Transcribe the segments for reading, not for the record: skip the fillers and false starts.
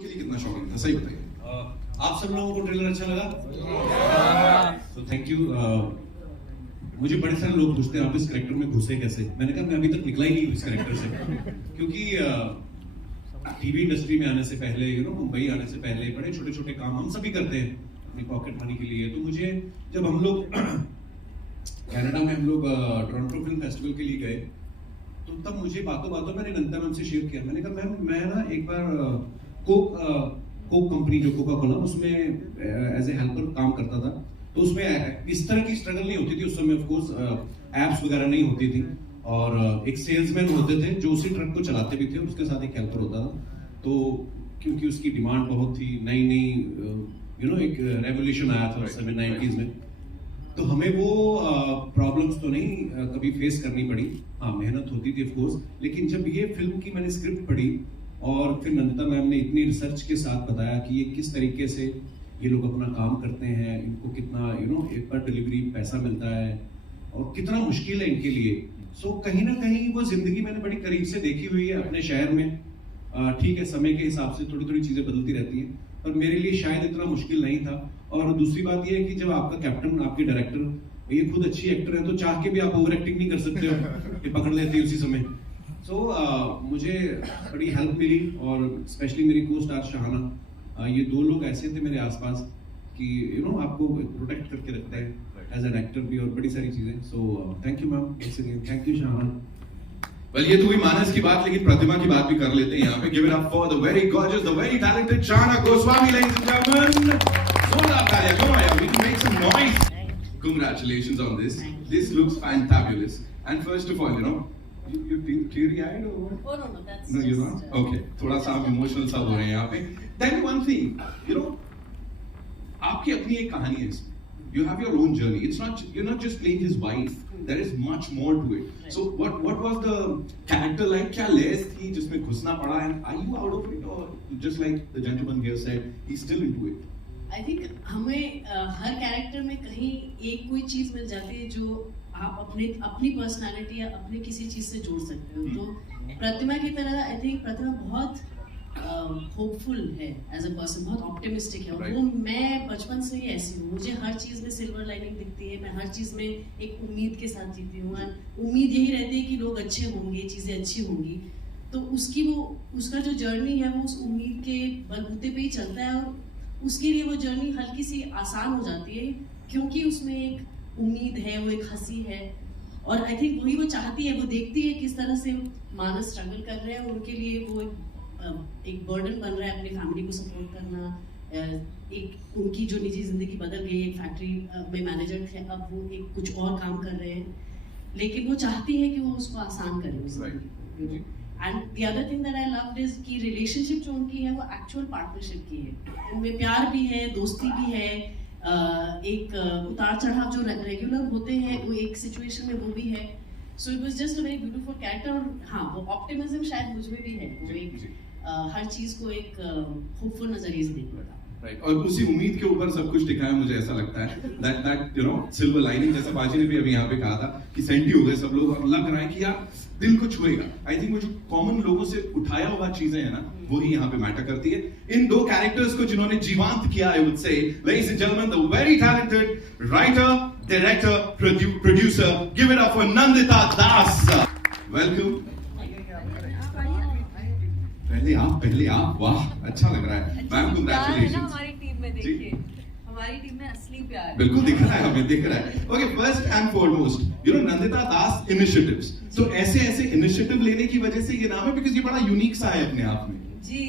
के लिए कितना शौकीन था, सही बताइए। आप सब लोगों को ट्रेलर अच्छा लगा? तो थैंक यू। मुझे बड़े सारे लोग पूछते हैं आप इस कैरेक्टर में घुसे कैसे। मैंने कहा मैं अभी तक निकला ही नहीं हूँ इस कैरेक्टर से, क्योंकि टीवी इंडस्ट्री में आने से पहले, मुंबई आने से पहले बड़े छोटे छोटे काम हम सभी करते हैं अपनी पॉकेट मनी के लिए। तो मुझे जब हम लोग कनाडा में हम लोग टोरंटो फिल्म फेस्टिवल के लिए गए, तो तब मुझे बातों बातों मैंने नंदिता मैम से शेयर किया। मैंने कहा मैम मैं ना एक बार कोक कंपनी जो कोका कोला, उसमें एज ए हेल्पर काम करता था। तो उसमें इस तरह की स्ट्रगल नहीं होती थी उस समय, ऑफ कोर्स एप्स वगैरह नहीं होती थी, और एक सेल्समैन होते थे जो उसी ट्रक को चलाते भी थे, उसके साथ एक हेल्पर होता था। तो क्योंकि उसकी डिमांड बहुत थी, नई नई एक रेवोल्यूशन आया था उस समय 90s में, तो हमें वो प्रॉब्लम्स तो नहीं कभी फेस करनी पड़ी। हाँ, मेहनत होती थी ऑफ कोर्स, लेकिन जब ये फिल्म की मैंने स्क्रिप्ट पढ़ी और फिर नंदिता मैम ने इतनी रिसर्च के साथ बताया कि ये किस तरीके से ये लोग अपना काम करते हैं, इनको कितना एक पर डिलीवरी पैसा मिलता है और कितना मुश्किल है इनके लिए। सो कहीं ना कहीं वो जिंदगी मैंने बड़ी करीब से देखी हुई है अपने शहर में। ठीक है, समय के हिसाब से थोड़ी थोड़ी चीजें बदलती रहती हैं, पर मेरे लिए शायद इतना मुश्किल नहीं था। और दूसरी बात ये है कि जब आपका कैप्टन, आपके डायरेक्टर ये खुद अच्छी एक्टर है, तो चाह के भी आप ओवर एक्टिंग नहीं कर सकते हो, ये पकड़ लेते हैं उसी समय। सो मुझे बड़ी हेल्प मिली, और स्पेशली मेरी को स्टार शाहाना, ये दो लोग ऐसे थे मेरे आसपास कि आपको प्रोटेक्ट करके रखते हैं एज एन एक्टर भी, और बड़ी सारी चीजें। So thank you ma'am, thank you Shahana. Well, ये तो हुई मानस की बात, लेकिन प्रतिमा की बात भी कर लेते हैं यहाँ पे। Give it up for the very gorgeous, the very talented Shahana Goswami, ladies and gentleman. जोरदार तालियां, come on, we can make some noise. Congratulations on this. This looks fantabulous. And first of all, you teary-eyed or what? Oh no, that's No, you're just, not. Okay, थोड़ा सा आप emotional सा हो रहे हैं यहाँ पे। Tell me one thing, आपकी अपनी एक कहानी है इसमें। You have your own journey. You're not just playing his wife. There is much more to it. Right. So what was the character like? क्या लेस थी जिसमें घुसना पड़ा? And are you out of it, or just like the gentleman here said, he's still into it? I think हमें हर character में कहीं एक कोई चीज मिल जाती है जो आप अपनी पर्सनालिटी या अपने किसी चीज से जोड़ सकते हो। तो प्रतिमा की तरह आई थिंक प्रतिमा बहुत होपफुल है एज अ पर्सन, बहुत ऑप्टिमिस्टिक है। Right. वो मैं बचपन से ही ऐसी हूँ, मुझे हर चीज में सिल्वर लाइनिंग दिखती है, मैं हर चीज में एक उम्मीद के साथ जीती हूँ। उम्मीद यही रहती है कि लोग अच्छे होंगे, चीजें अच्छी होंगी। तो उसका जो जर्नी है वो उस उम्मीद के बलबूते पे ही चलता है, और उसके लिए वो जर्नी हल्की सी आसान हो जाती है क्योंकि उसमें एक उम्मीद है, वो एक हंसी है। और आई थिंक वही वो चाहती है, वो देखती है किस तरह से मानस स्ट्रगल कर रहे हैं, और उनके लिए वो एक बर्डन बन रहा है अपनी फैमिली को सपोर्ट करना। एक उनकी जो निजी जिंदगी बदल गई, एक फैक्ट्री में मैनेजर थे, अब वो एक कुछ और काम कर रहे हैं, लेकिन वो चाहती है कि वो उसको आसान करे उस जिंदगी। And the other thing that I loved is कि रिलेशनशिप जो उनकी है वो एक्चुअल पार्टनरशिप की है। उनमें प्यार भी है, दोस्ती भी है, एक उतार चढ़ाव जो रेगुलर होते हैं वो एक सिचुएशन में वो भी है। So it was just a very beautiful character. और हाँ, वो ऑप्टिमिज्म शायद मुझ में भी है, वो एक हर चीज को एक होपफुल नजरिए से देखना था। Right. और उसी उम्मीद के ऊपर सब कुछ टिका है, मुझे ऐसा लगता है। that सिल्वर लाइनिंग, जैसा बाजी ने भी अभी यहाँ पे कहा था कि सेंटी हो गए सब लोग, और लग रहा है कि यार दिल को छुएगा। आई थिंक वो जो कॉमन लोगों से उठाया हुआ चीजें है ना, वो ही यहाँ पे मैटर करती है। इन दो कैरेक्टर्स को जिन्होंने जीवांत किया, I would say, ladies and gentleman, the very talented writer, director, producer, give it up for Nandita Das. Welcome. पहले आप, वाह, अच्छा लग रहा है मैम, कांग्रेचुलेशंस। हमारी टीम में देखिए, हमारी टीम में असली प्यार बिल्कुल दिख रहा है, हमें दिख रहा है। Okay, first and foremost, Nandita Das initiatives. तो ऐसे इनिशिएटिव लेने की वजह से ये नाम है, बिकॉज़ ये बड़ा यूनिक सा है अपने आप में। जी।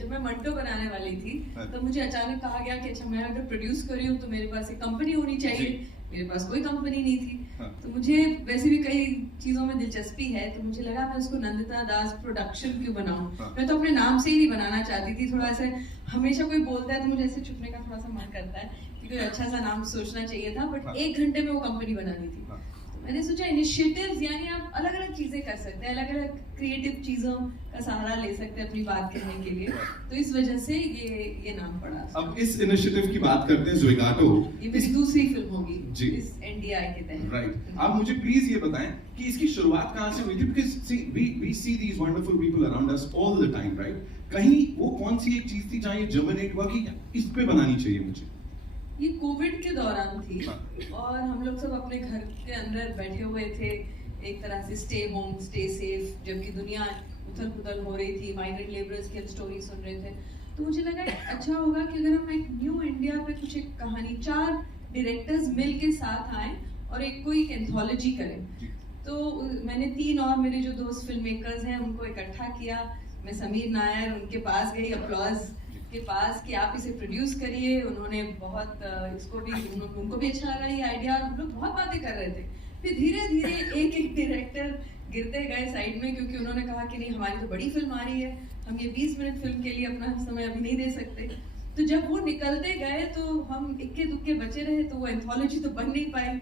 जब मैं मंटो बनाने वाली थी तो मुझे अचानक कहा गया कि अच्छा, मैं अगर प्रोड्यूस कर रही हूँ तो मेरे पास एक कंपनी होनी चाहिए। मेरे पास कोई कंपनी नहीं थी। तो मुझे वैसे भी कई चीजों में दिलचस्पी है, तो मुझे लगा मैं उसको नंदिता दास प्रोडक्शन क्यों बनाऊं। मैं तो अपने नाम से ही नहीं बनाना चाहती थी। थोड़ा ऐसे हमेशा कोई बोलता है तो मुझे ऐसे छुपने का थोड़ा सा मन करता है कि कोई अच्छा सा नाम सोचना चाहिए था, बट 1 घंटे में वो कंपनी बनानी थी। मैंने सोचा इनिशिएटिव्स यानी आप अलग अलग चीजें कर सकते हैं, अलग अलग क्रिएटिव चीजों का सहारा ले सकते हैं अपनी बात कहने के लिए, तो इस वजह से ये नाम पड़ा। अब इस इनिशिएटिव की बात करते हैं, ज़ुइगाटो। ये मेरी दूसरी फिल्म होगी जी इस NDI के तहत। राइट, आप मुझे प्लीज ये बताएं कि इसकी शुरुआत कहाँ से हुई थी? Because we see these wonderful people around us all the time, right? कहीं वो कौन सी एक चीज थी जहाँ ये जर्मिनेट हुआ कि इस पे बनानी चाहिए मुझे? ये कोविड के दौरान थी और हम लोग सब अपने घर के अंदर बैठे हुए थे, एक तरह से स्टे होम स्टे सेफ, जबकि दुनिया उथल पुथल हो रही थी, माइग्रेंट लेबरर्स की हम स्टोरी सुन रहे थे, तो मुझे लगा अच्छा होगा कि अगर हम एक न्यू इंडिया पे कुछ एक कहानी 4 डायरेक्टर्स मिल के साथ आए और कोई एंथोलॉजी करें। तो मैंने 3 और मेरे जो दोस्त फिल्म मेकर्स हैं उनको इकट्ठा किया, मैं समीर नायर उनके पास गई, अपलॉज के पास कि आप इसे प्रोड्यूस करिए। उन्होंने बहुत इसको भी उनको भी अच्छा लगा ये आइडिया और हम लोग बहुत बातें कर रहे थे। फिर धीरे धीरे एक डायरेक्टर गिरते गए साइड में, क्योंकि उन्होंने कहा कि नहीं हमारी तो बड़ी फिल्म आ रही है, हम ये 20 मिनट फिल्म के लिए अपना समय अभी नहीं दे सकते। तो जब वो निकलते गए तो हम इक्के दुक्के बचे रहे, तो वो एंथोलॉजी तो बन नहीं पाई।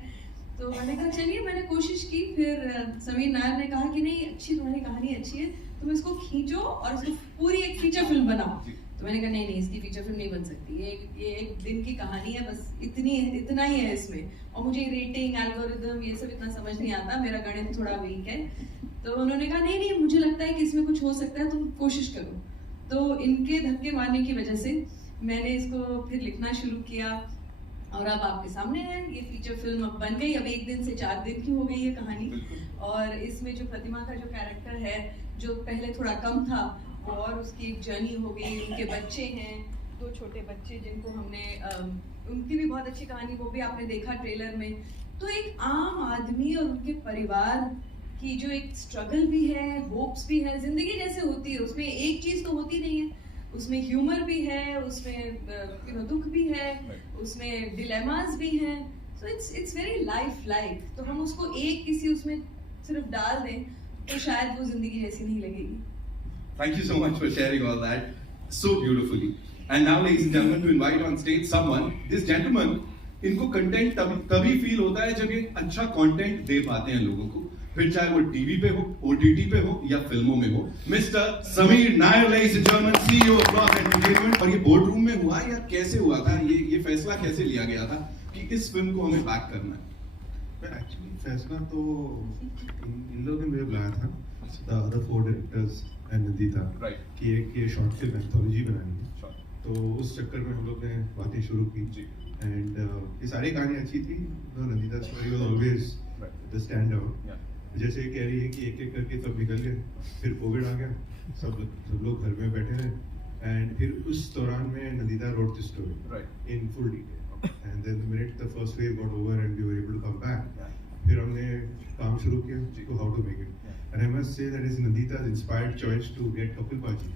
तो मैंने कहा चलिए, मैंने कोशिश की। फिर समीर नायर ने कहा कि नहीं अच्छी तुम्हारी कहानी अच्छी है, तुम इसको खींचो और इसको पूरी एक फीचर फिल्म बनाओ। तो मैंने कहा नहीं इसकी फीचर फिल्म नहीं बन सकती, ये एक दिन की कहानी है, बस इतना ही है इसमें, और मुझे रेटिंग एल्गोरिदम ये सब इतना समझ नहीं आता, मेरा गणित थोड़ा वीक है। तो उन्होंने कहा नहीं मुझे लगता है कि इसमें कुछ हो सकता है, तुम कोशिश करो। तो इनके धक्के मारने की वजह से मैंने इसको फिर लिखना शुरू किया और अब आपके सामने है ये फीचर फिल्म। अब बन गई, अब 1 दिन से 4 दिन की हो गई है कहानी। और इसमें जो प्रतिमा का जो कैरेक्टर है, जो पहले थोड़ा कम था, और उसकी एक जर्नी हो गई, उनके बच्चे हैं 2 छोटे बच्चे जिनको हमने उनकी भी बहुत अच्छी कहानी, वो भी आपने देखा ट्रेलर में। तो एक आम आदमी और उनके परिवार की जो एक स्ट्रगल भी है, होप्स भी है, जिंदगी जैसे होती है उसमें एक चीज तो होती नहीं है, उसमें ह्यूमर भी है, उसमें दुख भी है, उसमें डिलेमास भी हैं। So it's very life like. तो हम उसको एक किसी उसमें सिर्फ डाल दें तो शायद वो जिंदगी जैसी नहीं लगेगी। Thank you so much for sharing all that so beautifully. And now, ladies and gentlemen, to invite on stage someone. This gentleman, इनको कंटेंट तभी फील होता है जब ये अच्छा कंटेंट दे पाते हैं लोगों को, फिर चाहे वो टीवी पे हो, OTT पे हो या फिल्मों में हो। Mister Sameer Nair, ladies and gentlemen, CEO of Block Entertainment। और ये बोर्ड रूम में हुआ या कैसे हुआ था, ये फैसला कैसे लिया गया था कि इस फिल्म को हमें बैक करना है? एक्चुअली फैसला तो इन लोगों ने मुझे बुलाया था, the other 4 directors and Nandita, कि एक ये शॉर्ट फिल्म एंथोलॉजी बनानी है। तो उस चक्कर में हम लोग ने बातें शुरू की एंड ये सारी कहानी अच्छी थी। Nandita story was always the stand out. जैसे कह रही है कि एक एक करके सब निकल गए, फिर कोविड आ गया, सब लोग घर में बैठे रहे एंड फिर उस दौरान में Nandita wrote the story in full detail and then the minute the first wave got over and we were able to come back, फिर हमने काम शुरू किया तो how to make it. And I must say that is Nandita's inspired choice to get Kapil Paji,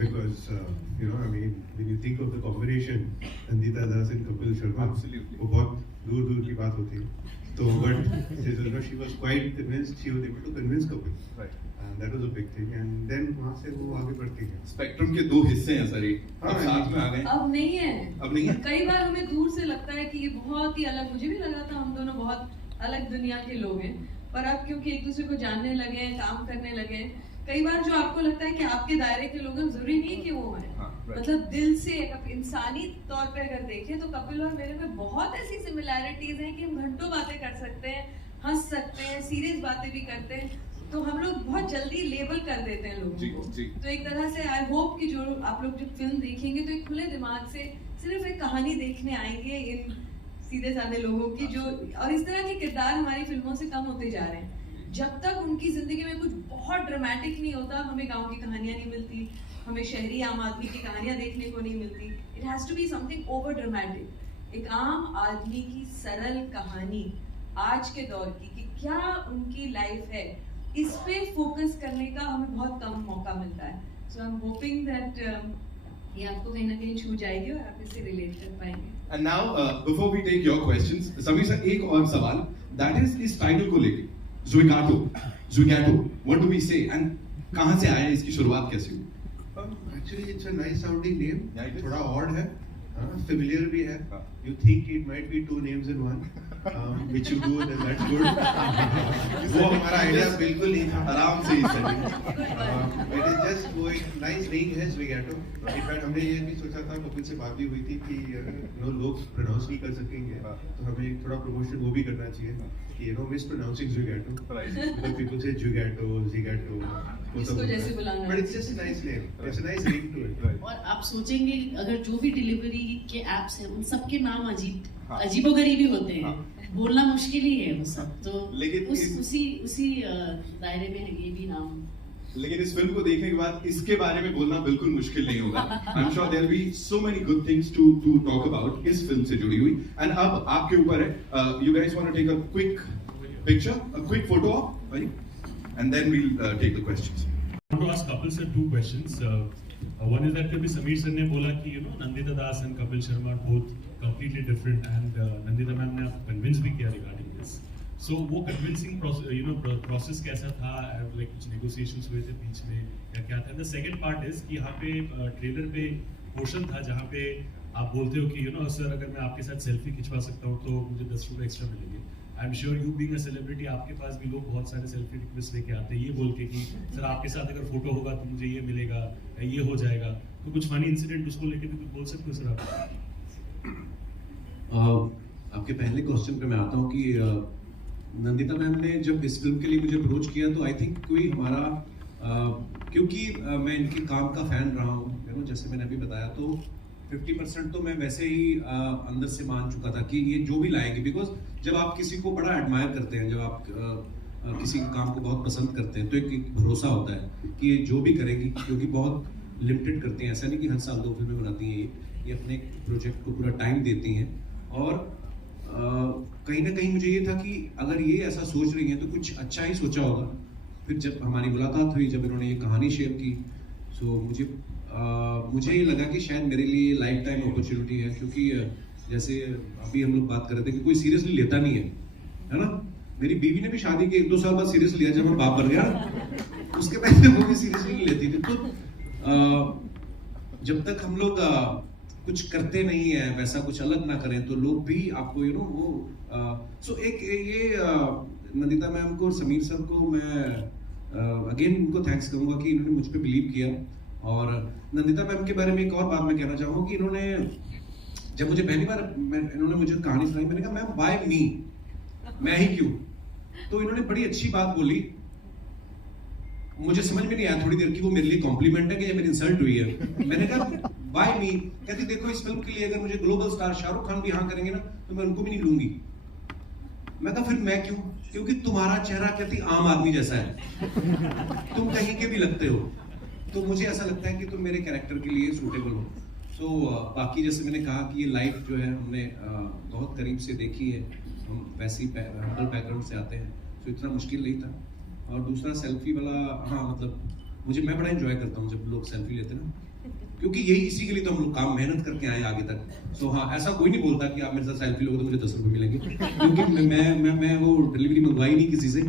because I mean when you think of the combination Nandita Das and Kapil Sharma, वो बहुत दूर की बात होती है। तो but she was quite convinced, she was able to convince Kapil, and that was a big thing, and then वहाँ से वो आगे बढ़ती है। स्पेक्ट्रम के 2 हिस्से हैं सर, अब साथ में आ गए। अब नहीं है। कई बार हमें दूर से लगता है कि ये बहुत ही अलग, मुझे भी लगा था हम दोनों बहुत अलग दुनिया के लोग हैं, पर अब क्योंकि एक दूसरे को जानने लगे हैं, काम करने लगे हैं, कई बार जो आपको लगता है कि आपके दायरे के लोग हैं, जरूरी नहीं कि वो हैं। मतलब दिल से इंसानी तौर पे अगर देखें तो कपिल और मेरे में बहुत ऐसी सिमिलैरिटीज हैं कि हम घंटों बातें कर सकते हैं, हंस सकते हैं, सीरियस बातें भी करते हैं। तो हम लोग बहुत जल्दी लेबल कर देते हैं लोगों को। तो एक तरह से आई होप कि जो आप लोग जब फिल्म देखेंगे तो एक खुले दिमाग से सिर्फ एक कहानी देखने आएंगे इन सीधे साधे लोगों की, जो और इस तरह के किरदार हमारी फिल्मों से कम होते जा रहे हैं। जब तक उनकी जिंदगी में कुछ बहुत ड्रामेटिक नहीं होता, हमें गांव की कहानियां नहीं मिलती, हमें शहरी आम आदमी की कहानियां देखने को नहीं मिलती। It has to be something over dramatic, एक आम आदमी की सरल कहानी आज के दौर की कि क्या उनकी लाइफ है, इस पे फोकस करने का हमें बहुत कम मौका मिलता है। सो आई एम होपिंग दैट ये आपको कहीं ना कहीं छू जाएगी और आप इससे रिलेट कर पाएंगे। And now, before we take your questions, Sameer sir एक और सवाल, that is इस टाइटल को लेके, Zuigato, what do we say and कहाँ से आया, इसकी शुरुआत कैसे हुई? Actually it's a nice sounding name, थोड़ा odd है, familiar भी है। हाँ. You think it might be 2 names in one, which you do, then that's good. वो हमारा आइडिया बिल्कुल नहीं था. आराम से ही setting. It is just going nice being his Zwigato. In fact हमने ये भी सोचा था, कपिल से बात भी हुई थी कि लोग प्रोनाउंस नहीं कर सकेंगे, तो हमें थोड़ा प्रमोशन वो भी करना चाहिए कि mispronouncing Zwigato. Because people say Zwigato, Zigato. जिसको जैसे बुलाना. But it's just a nice name. It's a nice ring to it. और आप सोचेंगे अगर जो भी डिलीवरी के एप्स हैं उन सबके नाम हाँ। अजीबोगरीबी होते हैं. हाँ। बोलना मुश्किल ही है वो सब. तो लेकिन उसी दायरे में ये भी नाम. लेकिन इस फिल्म को देखने के बाद इसके बारे में बोलना बिल्कुल मुश्किल नहीं होगा. I am sure there will be so many good things to talk about इस फिल्म से जुड़ी हुई. एंड अब आपके ऊपर है. You guys want to take a quick picture, a quick photo of, and then we will take the questions. I want to ask Kapil sir 2 questions. One is that कभी Sameer sir ने बोला कि नंदिता दास and Kapil Sharma are both completely different, and Nandita ma'am ने आपको convince भी किया regarding this. So वो convincing process कैसा था? Like कुछ negotiations हुए थे बीच में या क्या था? And the second part is कि यहाँ पे ट्रेलर पे पोर्शन था जहाँ पे आप बोलते हो कि सर अगर मैं आपके साथ सेल्फी खिंचवा सकता हूँ तो मुझे 10 रुपए एक्स्ट्रा मिलेंगे. आई am sure you being a celebrity आपके पास भी लोग बहुत सारे सेल्फी रिक्वेस्ट लेके आते हैं ये बोल के कि सर आपके साथ अगर फोटो होगा तो मुझे ये मिलेगा या ये हो जाएगा. तो कुछ फनी इंसिडेंट उसको लेके भी कुछ बोल सकते हो सर आप? आपके पहले क्वेश्चन पे मैं आता हूँ कि नंदिता मैम ने जब इस फिल्म के लिए मुझे अप्रोच किया तो आई थिंक कोई हमारा क्योंकि मैं इनके काम का फैन रहा हूँ जैसे मैंने अभी बताया, तो 50% तो मैं वैसे ही अंदर से मान चुका था कि ये जो भी लाएंगे. बिकॉज जब आप किसी को बड़ा एडमायर करते हैं, जब आप किसी काम को बहुत पसंद करते हैं तो एक भरोसा होता है कि ये जो भी करेंगी, क्योंकि बहुत लिमिटेड करते हैं. ऐसा नहीं कि हर साल 2 फिल्में बनाती हैं, ये अपने प्रोजेक्ट को पूरा टाइम देती हैं. और कहीं ना कहीं मुझे ये था कि अगर ये ऐसा सोच रही हैं तो कुछ अच्छा ही सोचा होगा. फिर जब हमारी मुलाकात हुई, जब इन्होंने ये कहानी शेयर की, सो मुझे ये लगा कि शायद मेरे लिए लाइफ टाइम अपॉर्चुनिटी है. क्योंकि जैसे अभी हम लोग बात कर रहे थे कि कोई सीरियसली लेता नहीं है ना. मेरी बीवी ने भी शादी के 1-2 साल बाद सीरियस लिया जब मैं बाप बन गया. उसके पहले वो भी सीरियसली नहीं लेती थी. तो जब तक हम लोग कुछ करते नहीं है, वैसा कुछ अलग ना करें, तो लोग भी आपको वो सो एक ये नंदिता मैम को और समीर सर को मैं अगेन उनको थैंक्स करूंगा कि इन्होंने मुझ पर बिलीव किया. और नंदिता मैम के बारे में एक और बात मैं कहना चाहूँगा कि इन्होंने जब मुझे पहली बार इन्होंने मुझे कहानी सुनाई, मैंने कहा मैम व्हाई मी, मैं ही क्यों. तो इन्होंने बड़ी अच्छी बात बोली. मुझे समझ में नहीं आया थोड़ी देर की वो मेरे लिए कॉम्प्लीमेंट है कि मेरी इंसल्ट हुई है. मैंने कहा व्हाई मी. कहती देखो इस फिल्म के लिए अगर मुझे ग्लोबल स्टार शाहरुख खान भी हाँ करेंगे ना तो मैं उनको भी नहीं लूंगी. मैं कहा फिर मैं क्यों? क्योंकि तुम्हारा चेहरा कहती आम आदमी जैसा है, तुम कहीं के भी लगते हो. तो मुझे ऐसा लगता है कि तुम मेरे कैरेक्टर के लिए सूटेबल हो. तो बाकी जैसे मैंने कहा कि ये लाइफ जो है हमने बहुत करीब से देखी है. हम वैसी हम्बल बैकग्राउंड से आते हैं, तो इतना मुश्किल नहीं था. और दूसरा सेल्फी वाला, हाँ मतलब मैं बड़ा एंजॉय करता हूँ जब लोग सेल्फी लेते हैं ना, क्योंकि यही इसी के लिए तो हम लोग काम मेहनत करके आए आगे तक. सो हाँ, ऐसा कोई नहीं बोलता कि आप मेरे साथ सेल्फी लोगे तो मुझे 10 रुपए मिलेंगे, क्योंकि मैं वो डिलीवरी मंगवाई नहीं किसी से.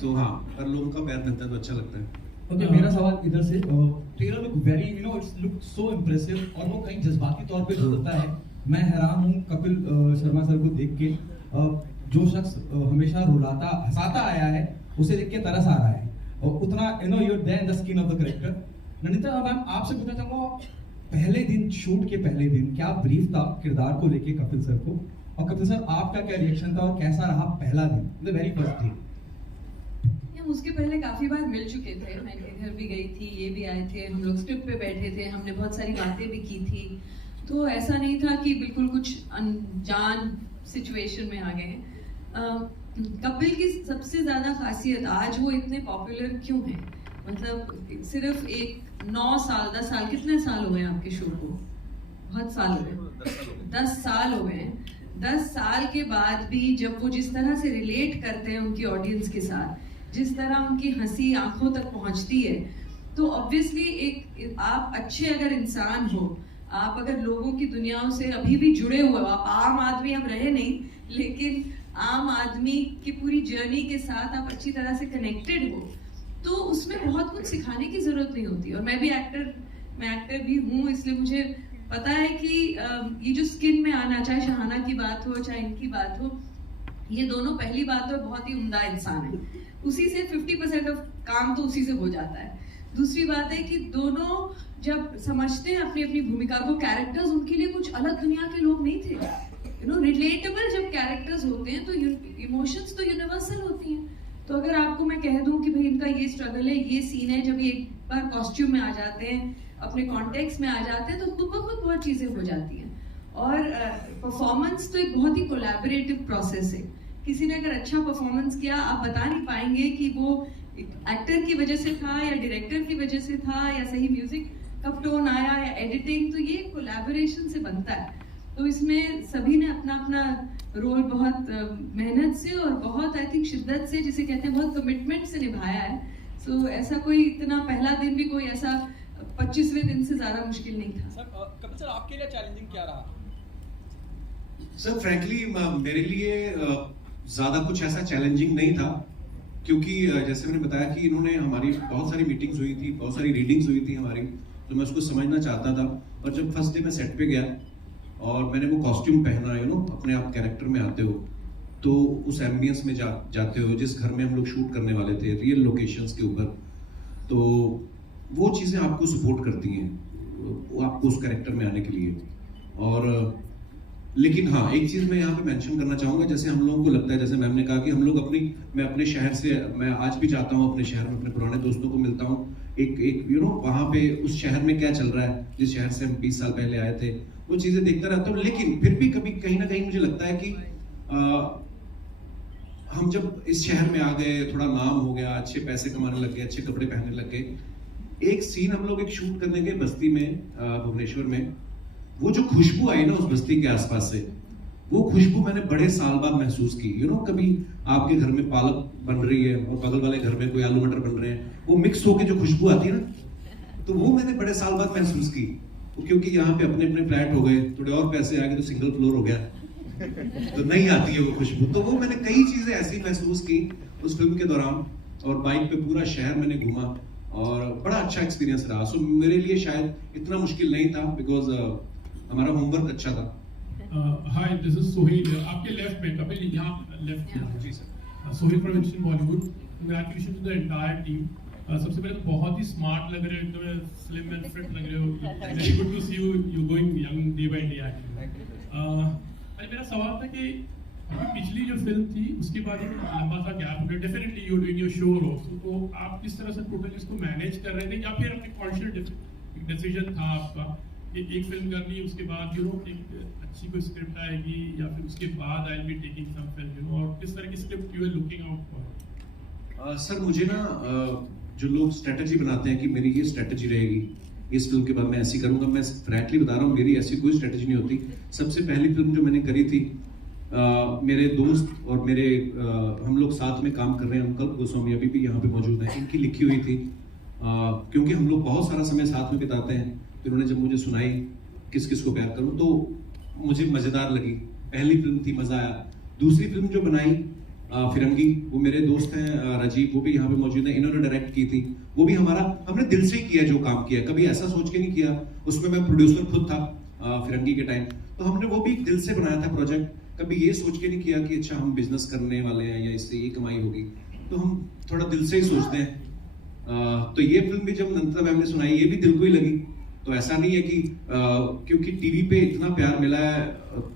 सो हाँ, पर लोगों का प्यार मिलता है तो अच्छा लगता है. ओके, मेरा सवाल इधर से. Trailer look very it's look so impressive और वो कहीं जज्बाती तौर पे जोड़ता है. मैं हैरान हूँ कपिल शर्मा सर को देख के. जो शख्स हमेशा रुलाता हंसाता आया है उसे देख के तरस आ रहा है, और उतना you are there in the skin of the character. Nandita ma'am, आपसे पूछना चाहूंगा, पहले दिन, शूट के पहले दिन क्या ब्रीफ था किरदार को लेके कपिल सर को, और कपिल सर आपका क्या रिएक्शन था और कैसा रहा पहला दिन, द वेरी फर्स्ट डे? हम उसके पहले काफी बार मिल चुके थे. मैं इनके घर भी गई थी, ये भी आए थे, हम लोग स्क्रिप्ट पे बैठे थे, हमने बहुत सारी बातें भी की थी. तो ऐसा नहीं था कि बिल्कुल कुछ अनजान सिचुएशन में आ गए हैं. कपिल की सबसे ज्यादा खासियत, आज वो इतने पॉपुलर क्यों हैं, मतलब सिर्फ एक 9 साल 10 साल, कितने साल हो गए आपके शो को? बहुत साल हो गए, 10 साल हो गए. 10 साल के बाद भी जब वो जिस तरह से रिलेट करते हैं उनकी ऑडियंस के साथ, जिस तरह उनकी हंसी आंखों तक पहुंचती है, तो ऑब्वियसली एक आप अच्छे अगर इंसान हो, आप अगर लोगों की दुनियाओं से अभी भी जुड़े हुए हो, आप आम आदमी अब रहे नहीं, लेकिन आम आदमी की पूरी जर्नी के साथ आप अच्छी तरह से कनेक्टेड हो, तो उसमें बहुत कुछ सिखाने की जरूरत नहीं होती. और मैं एक्टर भी हूँ, इसलिए मुझे पता है कि ये जो स्किन में आना, चाहे शहाना की बात हो चाहे इनकी बात हो, ये दोनों पहली बात तो बहुत ही उम्दा इंसान है, उसी से 50% ऑफ काम तो उसी से हो जाता है। दूसरी बात है कि दोनों जब समझते हैं अपनी अपनी भूमिका को, कैरेक्टर्स उनके लिए कुछ अलग दुनिया के लोग नहीं थे, रिलेटेबल जब कैरेक्टर्स होते हैं तो इमोशंस तो यूनिवर्सल होती हैं। तो अगर आपको मैं कह दूं कि भाई इनका ये स्ट्रगल है, ये सीन है, जब ये एक बार कॉस्ट्यूम में आ जाते हैं, अपने कॉन्टेक्स्ट में आ जाते हैं, तो खुद ब खुद बहुत चीजें हो जाती हैं। और परफॉर्मेंस तो एक बहुत ही कोलैबोरेटिव प्रोसेस है। किसी ने अगर अच्छा परफॉर्मेंस किया, आप बता नहीं पाएंगे कि वो एक्टर की वजह से था या डायरेक्टर की वजह से था या सही म्यूजिक कब टोन आया या एडिटिंग, तो ये कोलैबोरेशन से बनता है। तो इसमें सभी ने अपना अपना रोल बहुत मेहनत से और बहुत आई थिंक शिद्दत से, जिसे कहते हैं बहुत कमिटमेंट से निभाया है। सो ऐसा कोई इतना पहला दिन भी कोई ऐसा 25वें दिन से ज्यादा मुश्किल नहीं था। सर कपिल सर आपके लिए चैलेंजिंग क्या रहा? सर फ्रैंकली मेरे लिए ज्यादा कुछ ऐसा चैलेंजिंग नहीं था, क्योंकि जैसे मैंने बताया कि इन्होंने हमारी बहुत सारी मीटिंग्स हुई थी, बहुत सारी रीडिंग्स हुई थी हमारी, तो मैं उसको समझना चाहता था। और जब फर्स्ट डे मैं सेट पे गया और मैंने वो कॉस्ट्यूम पहना, अपने आप कैरेक्टर में आते हो, तो उस एम्बियंस में जाते हो जिस घर में हम लोग शूट करने वाले थे, रियल लोकेशंस के ऊपर, तो वो चीज़ें आपको सपोर्ट करती हैं, वो आपको उस कैरेक्टर में आने के लिए। और लेकिन हाँ, एक चीज़ मैं यहाँ पे मेंशन करना चाहूँगा, जैसे हम लोगों को लगता है, जैसे मैम ने कहा कि हम लोग मैं अपने शहर से, मैं आज भी जाता हूँ अपने शहर में, अपने पुराने दोस्तों को मिलता हूँ, एक वहाँ पे उस शहर में क्या चल रहा है, जिस शहर से हम 20 साल पहले आए थे, वो चीज़ें देखता रहता हूँ। लेकिन फिर भी कभी कहीं ना कहीं मुझे लगता है कि हम जब इस शहर में आ गए, थोड़ा नाम हो गया, अच्छे पैसे कमाने लग गए, अच्छे कपड़े पहनने लग गए, एक सीन हम लोग एक शूट करने गए बस्ती में, भुवनेश्वर में, वो जो खुशबू आई ना उस बस्ती के आसपास से, वो खुशबू मैंने बड़े साल बाद महसूस की। कभी आपके घर में पालक बन रही है और बगल वाले घर में कोई आलू मटर बन रहे हैं, वो मिक्स होके जो खुशबू आती है ना, तो वो मैंने बड़े साल बाद महसूस की। क्योंकि यहाँ पे अपने अपने फ्लैट हो गए, थोड़े और पैसे आ गए तो सिंगल फ्लोर हो गया, तो नहीं आती है वो खुशबू। तो वो मैंने कई चीजें ऐसी महसूस की उस फिल्म के दौरान, और बाइक पे पूरा शहर मैंने घूमा और बड़ा अच्छा एक्सपीरियंस रहा। सो मेरे लिए शायद इतना मुश्किल नहीं था, बिकॉज हमारा होमवर्क अच्छा था। हाय, दिस इज सोहेल, आपके लेफ्ट में, कपिल यहाँ लेफ्ट में। जी sir. Sohail from Indian Bollywood, congratulation to the entire team. सबसे पहले तो बहुत ही स्मार्ट लग रहे हो, एकदम स्लिम एंड फिट लग रहे हो, very good to see you going young day by day. मेरा सवाल था कि पिछली जो फिल्म थी उसके बाद एक लंबा सा गैप हो गया, definitely you doing your show also, तो आप किस तरह से टोटल इसको मैनेज कर रहे थे, या फिर अपने कॉन्शियस डिसीजन था आपका कि एक फिल्म करनी है, उसके बाद एक अच्छी कोई स्क्रिप्ट आएगी, या फिर उसके बाद I will be taking some film, और किस तरह की script you are looking out for? Sir मुझे ना जो लोग स्ट्रेटजी बनाते हैं कि मेरी ये स्ट्रेटजी रहेगी, इस फिल्म के बाद मैं ऐसी करूंगा, मैं फ्रैंकली बता रहा हूँ, मेरी ऐसी कोई स्ट्रेटजी नहीं होती। सबसे पहली फिल्म जो मैंने करी थी, मेरे दोस्त और मेरे हम लोग साथ में काम कर रहे हैं, अंकल गोस्वामी अभी भी यहाँ पे मौजूद हैं, इनकी लिखी हुई थी, क्योंकि हम लोग बहुत सारा समय साथ में बिताते हैं। फिर उन्होंने जब मुझे सुनाई किस किस को प्यार करूं, तो मुझे मजेदार लगी। पहली फिल्म थी, मजा आया। दूसरी फिल्म जो बनाई फिरंगी, वो मेरे दोस्त हैं राजीव, वो भी यहाँ पे मौजूद हैं, इन्होंने डायरेक्ट की थी। वो भी हमने दिल से ही किया जो काम किया, कभी ऐसा सोच के नहीं किया। उसमें मैं प्रोड्यूसर खुद था फिरंगी के टाइम, तो हमने वो भी दिल से बनाया था प्रोजेक्ट। कभी ये सोच के नहीं किया कि अच्छा हम बिजनेस करने वाले हैं या इससे ये कमाई होगी, तो हम थोड़ा दिल से ही सोचते हैं। तो ये फिल्म भी जब नंदिता मैम ने सुनाई, ये भी दिल को ही लगी। तो ऐसा नहीं है कि क्योंकि टीवी पे इतना प्यार मिला है,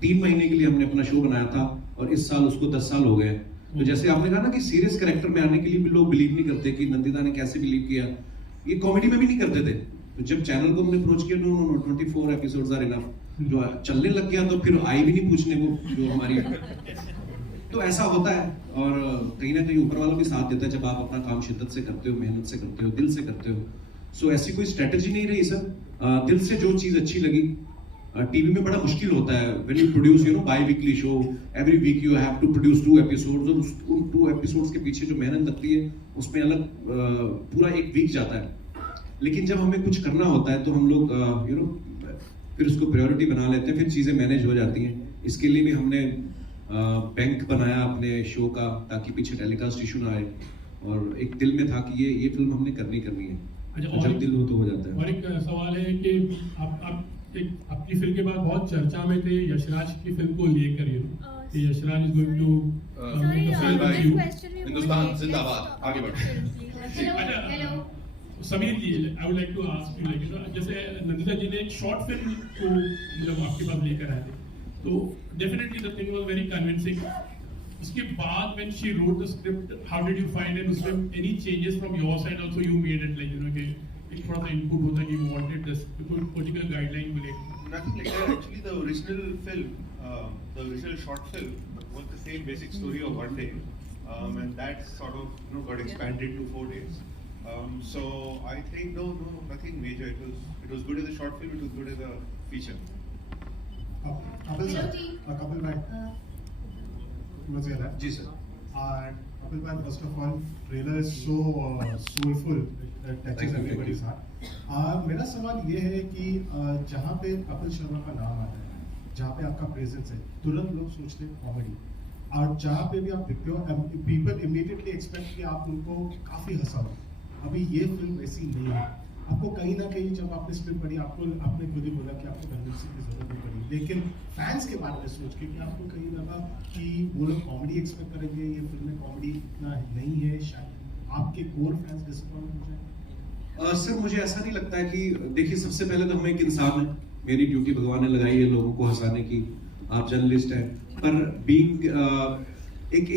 3 महीने के लिए हमने अपना शो बनाया था और इस साल उसको 10 साल हो गए। तो जैसे आपने कहा ना कि सीरियस कैरेक्टर में आने के लिए भी लोग बिलीव नहीं करते कि नंदिता ने कैसे बिलीव किया, ये कॉमेडी में भी नहीं करते थे। तो जब चैनल को हमने अप्रोच किया, नो 24 एपिसोड्स आर इनफ, जो चलने लग गया तो फिर आई भी नहीं पूछने वो जो हमारी तो ऐसा होता है। और कहीं ना कहीं ऊपर वाला भी साथ देता है जब आप अपना काम शिद्दत से करते हो, मेहनत से करते हो, दिल से करते हो। सो ऐसी कोई स्ट्रेटजी नहीं रही सर, दिल से जो चीज अच्छी लगी। टीवी में बड़ा मुश्किल होता है when you produce biweekly show, every week you have to produce 2 episodes, और उन 2 एपिसोड्स के पीछे जो मेहनत लगती है उसमें अलग पूरा एक वीक जाता है। लेकिन जब हमें कुछ करना होता है तो हम लोग फिर उसको प्रायोरिटी बना लेते हैं, फिर चीजें मैनेज हो जाती हैं। इसके लिए भी हमने बैंक बनाया अपने शो का, ताकि पीछे टेलीकास्ट इशू ना आए, और एक दिल में था कि ये फिल्म हमने करनी है। अच्छा, जब दिल हो तो हो जाता है। और एक सवाल है कि आप आपकी फिल्म के बाद बहुत चर्चा में थे यशराज की फिल्म को लेकर कि Yashraj is going to Hindustan जिंदाबाद, आगे hello Sameer ji, I would like to ask you like जैसे नंदिता जी ने एक शॉर्ट फिल्म को मतलब आपके पास लेकर आए थे, तो definitely the thing was very convincing. उसके बाद when she wrote the script, how did you find and उसमें any changes from your side also you made it like कि एक थोड़ा सा इनपुट होता है कि वी वांटेड दिस कोई पर्टिकुलर गाइडलाइन को लेकर? Nothing like that. Actually, the original film, the original short film, was the same basic story of one day, and that sort of got expanded to 4 days. So I think no, nothing major. It was good as a short film. It was good as a feature. Kapil sir, Kapil bhai, what's your name? जी sir. Kapil bhai, first of all, trailer is so soulful. That touches everybody's heart. मेरा सवाल ये है कि जहाँ पे कपिल शर्मा का नाम आता है, जहाँ पे आपका प्रेजेंस है, तुरंत लोग सोचते हैं कॉमेडी, और जहाँ पे भी आप दिखते हो पीपल इमीडिएटली एक्सपेक्ट कि आप उनको काफ़ी हंसाओ. अभी ये फिल्म ऐसी नहीं है. आपको कहीं ना कहीं जब आपने स्क्रिप्ट पढ़ी, आपको आपने खुद ही बोला कि आपको कन्विंसिंग की जरूरत नहीं पड़ी, लेकिन फैंस के बारे में सोच के कि आपको कहीं लगा कि वो लोग कॉमेडी एक्सपेक्ट करेंगे, ये फिल्म में कॉमेडी इतना नहीं है, शायद आपके कोर फैंस डिसअपॉइंट हो जाए. सर मुझे ऐसा नहीं लगता है कि देखिए, सबसे पहले तो हम एक इंसान है, मेरी ड्यूटी भगवान ने लगाई है लोगों को हंसाने की, आप जर्नलिस्ट हैं, पर बीइंग एक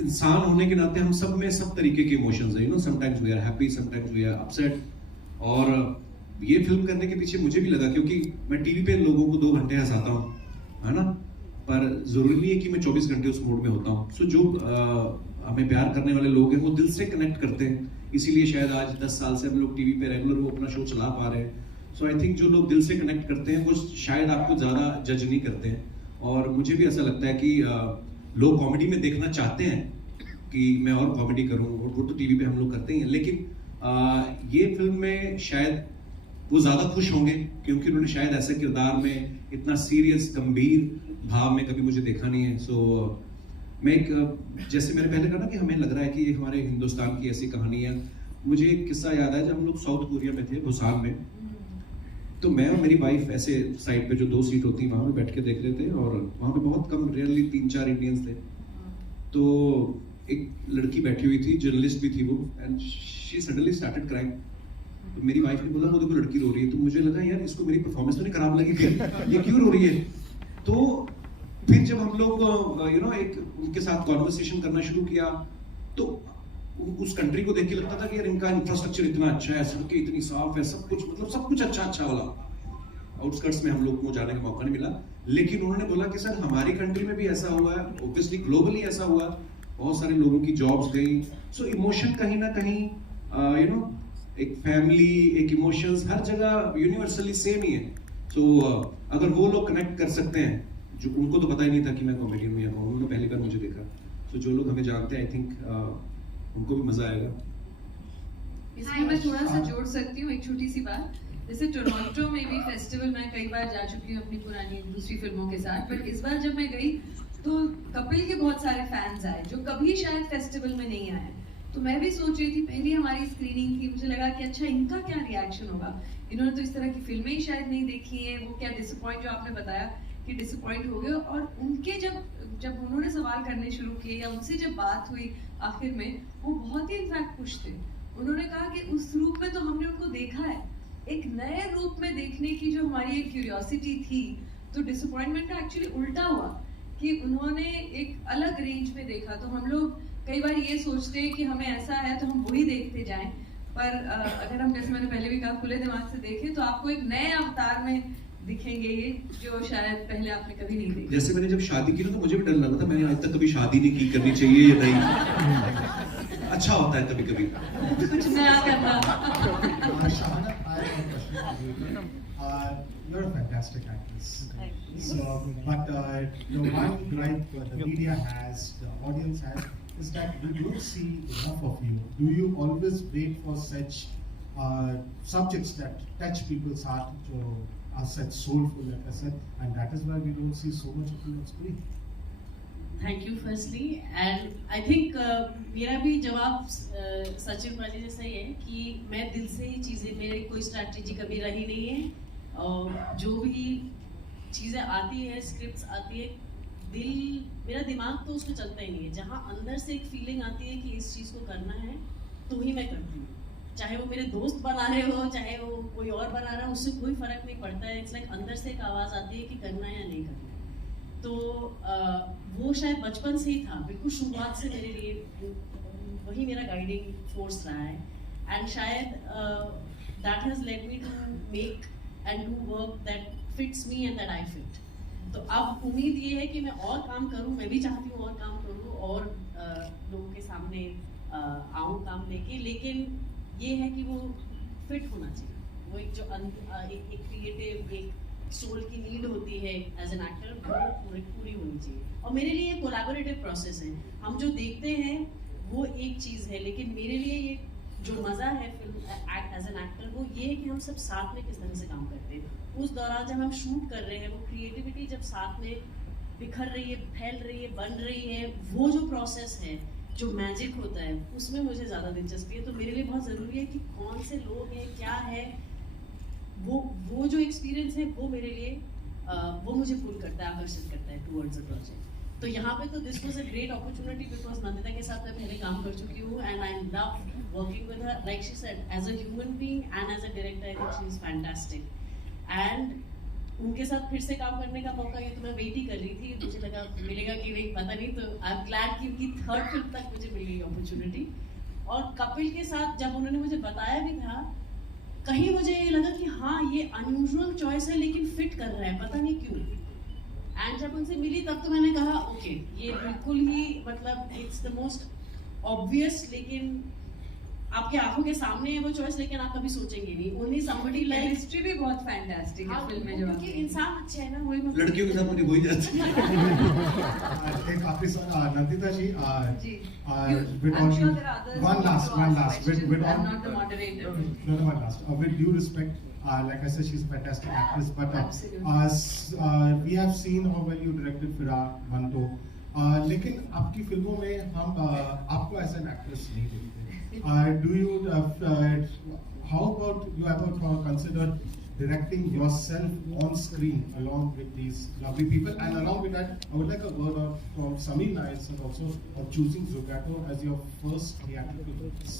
इंसान होने के नाते हम सब में सब तरीके के इमोशंस हैं. You know, sometimes we are happy, sometimes we are upset. और ये फिल्म करने के पीछे मुझे भी लगा, क्योंकि मैं टीवी पे लोगों को 2 घंटे हंसाता हूँ, है ना, पर जरूरी नहीं है कि मैं 24 घंटे उस मूड में होता हूँ. सो जो हमें प्यार करने वाले लोग हैं वो दिल से कनेक्ट करते हैं, इसीलिए शायद आज 10 साल से हम लोग टीवी पे रेगुलर वो अपना शो चला पा रहे हैं. सो आई थिंक जो लोग दिल से कनेक्ट करते हैं वो शायद आपको ज्यादा जज नहीं करते हैं. और मुझे भी ऐसा लगता है कि लोग कॉमेडी में देखना चाहते हैं कि मैं और कॉमेडी करूं, और वो तो टीवी पे हम लोग करते ही हैं, लेकिन ये फिल्म में शायद वो ज्यादा खुश होंगे, क्योंकि उन्होंने शायद ऐसे किरदार में इतना सीरियस गंभीर भाव में कभी मुझे देखा नहीं है. सो मैं एक जैसे मैंने पहले कहा ना कि हमें लग रहा है कि ये हमारे हिंदुस्तान की ऐसी कहानी है. मुझे एक किस्सा याद है, जब हम लोग साउथ कोरिया में थे, बुसान में, तो मैं और मेरी वाइफ ऐसे साइड पे जो 2 सीट होती है वहां पे बैठ के देख रहे थे, और वहां पे बहुत कम, रियरली 3-4 इंडियंस थे. तो एक लड़की बैठी हुई थी, जर्नलिस्ट भी थी वो, and she suddenly started crying. तो मेरी वाइफ ने बोला वो देखो लड़की रो रही है. तो मुझे लगा यार इसको मेरी परफॉर्मेंस तो नहीं खराब लगी क्या, ये क्यों रो रही है. तो फिर जब हम लोग यू नो एक उनके साथ कॉन्वर्सेशन करना शुरू किया, तो उस कंट्री को देख के लगता था कि यार इनका इंफ्रास्ट्रक्चर इतना अच्छा है, सड़कें इतनी साफ है, सब कुछ मतलब सब कुछ अच्छा वाला. आउटस्कर्ट्स में हम लोग को जाने का मौका नहीं मिला, लेकिन उन्होंने बोला कि सर हमारी कंट्री में भी ऐसा हुआ है, ऑब्वियसली ग्लोबली ऐसा हुआ, बहुत सारे लोगों की जॉब्स गई. सो इमोशन कहीं ना कहीं यू नो एक फैमिली, एक इमोशंस हर जगह यूनिवर्सली सेम ही है. सो अगर वो लोग कनेक्ट कर सकते हैं, जो उनको तो पता ही नहीं था कि मैं कॉमेडियन हूं या कौन, उन्होंने पहली बार मुझे देखा. सो जो लोग हमें जानते हैं, आई थिंक उनको भी मजा आएगा. इसमें मैं थोड़ा सा जोड़ सकती हूँ एक छोटी सी बात. जैसे टोरंटो में भी फेस्टिवल मैं कई बार जा चुकी हूँ अपनी पुरानी दूसरी फिल्मों के साथ, बट इस बार जब मैं गई तो कपिल के बहुत सारे फैंस आए जो कभी शायद फेस्टिवल में नहीं आए. तो मैं भी सोच रही थी, पहली हमारी स्क्रीनिंग थी, मुझे लगा कि अच्छा इनका क्या रिएक्शन होगा, इन्होंने तो इस तरह की फिल्में ही शायद नहीं देखी हैं, वो क्या डिसअपॉइंट, जो आपने बताया कि डिसअपॉइंट हो गए. और उनके जब उन्होंने सवाल करने शुरू किए या उनसे जब बात हुई आखिर में, वो बहुत ही इनफैक्ट खुश थे. उन्होंने कहा कि उस रूप में तो हमने उनको देखा है, एक नए रूप में देखने की जो हमारी एक क्यूरियोसिटी थी, तो डिसअपॉइंटमेंट का एक्चुअली उल्टा हुआ कि उन्होंने एक अलग रेंज में देखा. तो हम लोग कई बार ये सोचते हैं कि हमें ऐसा है तो हम वही देखते जाएं, पर अगर हम, जैसे मैंने पहले भी कहा, खुले दिमाग से देखें तो आपको एक नए अवतार में दिखेंगे ये, जो शायद पहले आपने कभी नहीं देखा. जैसे मैंने जब शादी की ना, तो मुझे भी डर लगा था, मैंने आज तक कभी शादी नहीं की, करनी चाहिए या नहीं. अच्छा होता है कभी कभी कुछ नया करना. Shahana, I have a question for you. You're a fantastic actress. So, but one gripe the media has, the audience has, is that we don't see enough of you. Do you always wait for such subjects that touch people's heart, to are such soulful, like I said, and that is why we don't see so much of you on screen? Thank you firstly, and I think मेरा भी जवाब सचिन पाजी जैसा ही है कि मैं दिल से ही चीज़ें, मेरी कोई स्ट्रैटेजी कभी रही नहीं है. जो भी चीज़ें आती है, स्क्रिप्ट्स आती है, मेरा दिमाग तो उसमें चलता ही नहीं है। जहाँ अंदर से एक फीलिंग आती है कि इस चीज़ को करना है तो ही मैं करती हूँ, चाहे वो मेरे दोस्त बना रहे हो, चाहे वो कोई और बना रहा है, उससे कोई फर्क नहीं पड़ता है। इट्स लाइक अंदर से एक आवाज़ आती है कि करना है या नहीं करना है। तो वो शायद बचपन से ही था, बिल्कुल शुरुआत से मेरे लिए वही मेरा गाइडिंग फोर्स रहा है। एंड शायद that has led me to make and do work that fits me and that I fit. तो अब उम्मीद ये है कि मैं और काम करूं, मैं भी चाहती हूँ और काम करूं और लोगों के सामने आऊं काम लेके, लेकिन ये है कि वो फिट होना चाहिए। वो एक जो एक क्रिएटिव, एक सोल की नीड होती है एज एन एक्टर, वो पूरी होनी चाहिए। और मेरे लिए कोलैबोरेटिव प्रोसेस है। हम जो देखते हैं वो एक चीज़ है, लेकिन मेरे लिए ये जो मज़ा है फिल्म एज एन एक्टर, वो ये है कि हम सब साथ में किस तरह से काम करते हैं। उस दौरान जब हम शूट कर रहे हैं, वो क्रिएटिविटी जब साथ में बिखर रही है, फैल रही है, बन रही है, वो जो प्रोसेस है, जो मैजिक होता है, उसमें मुझे ज़्यादा दिलचस्पी है। तो मेरे लिए बहुत ज़रूरी है कि कौन से लोग हैं, क्या है, वो जो एक्सपीरियंस है वो मेरे लिए वो मुझे पुल करता है, आकर्षित करता है टुवर्ड्स द प्रोजेक्ट। तो यहाँ पे तो this was a great opportunity because Nandita के साथ मैं पहले काम कर चुकी हूँ and I love working with her. Like she said, as a human being and as a director I think she is fantastic. And उनके साथ फिर से काम करने का मौका, ये तो मैं वेट ही कर रही थी, मुझे लगा मिलेगा कि नहीं पता नहीं। तो आई एम ग्लैड कि उनकी थर्ड फिल्म तक मुझे मिल गई अपॉर्चुनिटी। और कपिल के साथ जब उन्होंने मुझे बताया भी था, कहीं मुझे ये लगा कि हाँ ये अनयूजुअल चॉइस है लेकिन फिट कर रहा है, पता नहीं क्यों। एंड जब उनसे मिली तब तो मैंने कहा ओके, ये बिल्कुल ही मतलब इट्स द मोस्ट ऑब्वियस, लेकिन आपके आंखों के सामने है वो चॉइस, लेकिन आप कभी सोचेंगे नहीं। ओनली समबडी लाइक हिस्ट्री भी बहुत फैंटास्टिक है फिल्म में, जो क्योंकि इंसान अच्छे है ना, वही मतलब लड़कियों के साथ मुझे वही जाती है। एक काफी नंदिता जी, जी with I'm all sure due- there are others one who last, want to one ask last, with questions. all I'm not the moderator. no, one last. With due respect, like I said, she's a fantastic actress, but Absolutely. we have seen how well you directed Firar, Manto. लेकिन आपकी फिल्मों में हम आपको as an actress नहीं देखते। Do you how about you ever considered directing yourself on screen along with these lovely people? And along with that, I would like a word from Sameer Nair also of choosing Zogato as your first theatrical release.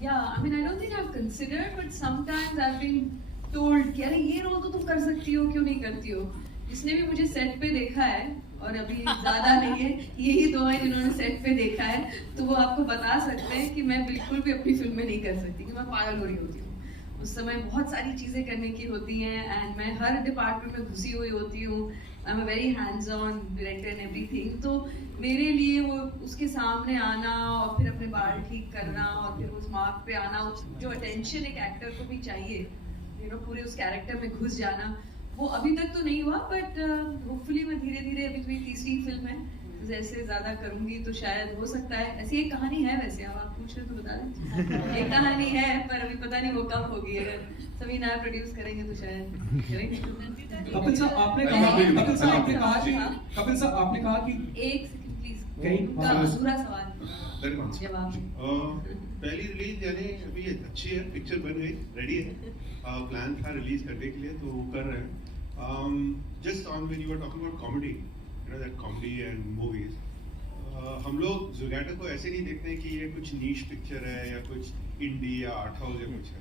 Yeah, I mean, I don't think I've considered, but sometimes I've been told कि अरे ये role तो तुम कर सकती हो, क्यों नहीं करती हो। जिसने भी मुझे सेट पे देखा है, और अभी ज्यादा नहीं है, यही दो हैं जिन्होंने सेट पे देखा है, तो वो आपको बता सकते हैं कि मैं बिल्कुल भी अपनी फिल्म में नहीं कर सकती, कि मैं पागल हो रही होती हूँ। उस समय बहुत सारी चीजें करने की होती हैं एंड मैं हर डिपार्टमेंट में घुसी हुई होती हूँ। I am a very hands on director and everything. तो मेरे लिए वो उसके सामने आना और फिर अपने बाल ठीक करना और फिर उस मार्क पे आना, जो अटेंशन एक एक्टर को भी चाहिए, पूरे उस कैरेक्टर में घुस जाना, वो अभी तक तो नहीं हुआ, बट होपफुली मैं धीरे धीरे, अभी तो मेरी तीसरी फिल्म है, जैसे ज्यादा करूंगी तो शायद हो सकता है। ऐसी एक कहानी है, वैसे अब आप पूछ रहे तो बता दें। एक कहानी है, पर अभी पता नहीं वो कब होगी। अगर सभी नया प्रोड्यूस करेंगे तो शायद करेंगे। कपिल साहब आपने कहा कि एक सेकंड प्लीज, कहीं पूरा सवाल जवाब। पहली रिलीज यानी अभी अच्छी है, पिक्चर बन गई, रेडी है, प्लान था रिलीज करने के लिए, तो वो कर रहे हैं। Just on when you were talking about comedy, you know that comedy and movies, हम लोग ज़ोगैटो को ऐसे नहीं देखते कि ये कुछ नीश पिक्चर है या कुछ इंडी या आर्ट हाउस या कुछ है।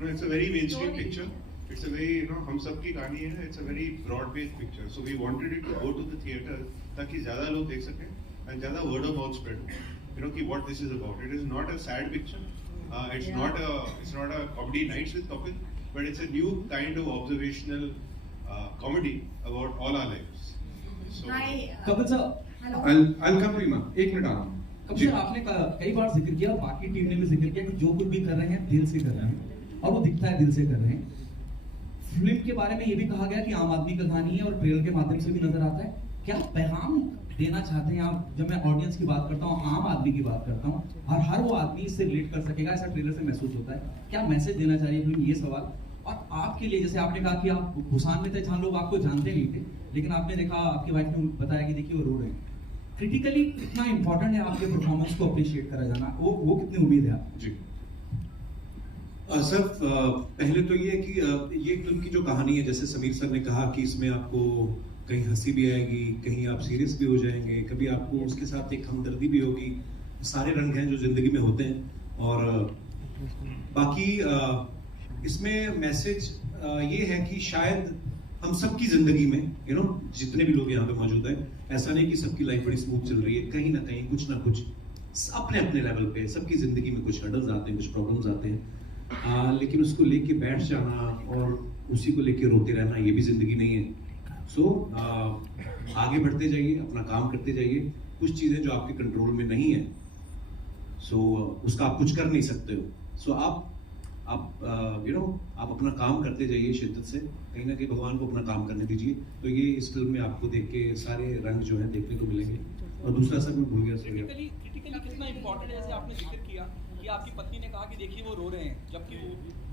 No, it's a very mainstream picture, it's a very, you know, हम सब की कहानी है, it's a very broad based picture. So we wanted it to go to the theatre ताकि ज़्यादा लोग देख सकें एंड ज़्यादा वर्ड ऑफ माउथ स्प्रेड हो, you know, what this is about. It is not a sad picture. It's not a comedy nights with Kapil, but it's a new kind of observational comedy about all our lives. So, Kapil साहब, I'll come Rima, एक minute आना। कपिल साहब आपने कई बार जिक्र किया, बाकी team ने भी जिक्र किया कि जो कुछ भी कर रहे हैं दिल से कर रहे हैं, और वो दिखता है दिल से कर रहे हैं। फिल्म के बारे में ये भी कहा गया कि आम आदमी की कहानी है और ट्रेलर के माध्यम से भी नजर आता है। क्या पैगाम देना चाहते हैं आप? जब मैं ऑडियंस की बात करता हूँ, आम आदमी की बात करता हूँ, और हर वो आदमी इससे रिलेट कर सकेगा, ऐसा ट्रेलर से महसूस होता है। क्या मैसेज देना चाहिए फिल्म, ये सवाल। और आपके लिए, जैसे आपने कहा कि आप भूसान में थे जहाँ लोग आपको जानते नहीं थे, लेकिन आपने देखा, आपकी वाइफ ने बताया कि देखिए वो रो रहे हैं। क्रिटिकली कितना इंपॉर्टेंट है आपके परफॉर्मेंस को अप्रिशिएट करा जाना, वो कितनी उम्मीद है आप? जी, सर पहले तो ये है कि ये फिल्म की जो कहानी है, जैसे समीर सर ने कहा कि इसमें आपको कहीं हंसी भी आएगी, कहीं आप सीरियस भी हो जाएंगे, कभी आपको उसके साथ एक हमदर्दी भी होगी। सारे रंग हैं जो जिंदगी में होते हैं। और बाकी इसमें मैसेज ये है कि शायद हम सबकी जिंदगी में जितने भी लोग यहाँ पे मौजूद हैं, ऐसा नहीं कि सबकी लाइफ बड़ी स्मूथ चल रही है, कहीं ना कहीं कुछ ना कुछ अपने अपने लेवल पे सबकी जिंदगी में कुछ हर्डल्स आते हैं, कुछ प्रॉब्लम्स आते हैं। लेकिन उसको लेके बैठ जाना और उसी को लेके रोते रहना, ये भी जिंदगी नहीं है। सो आगे बढ़ते जाइए, अपना काम करते जाइए। कुछ चीजें जो आपके कंट्रोल में नहीं है, सो उसका आप कुछ कर नहीं सकते हो। सो आप अपना काम करते जाइए शिद्दत से, कहीं ना कहीं भगवान को अपना काम करने दीजिए। तो ये इस फिल्म में आपको देख के सारे रंग जो है देखने को मिलेंगे। और दूसरा सर मैं भूल गया, क्रिटिकली कितना इम्पोर्टेंट है, जैसे आपने जिक्र किया कि आपकी पत्नी ने कहा कि देखिए वो रो रहे हैं, जबकि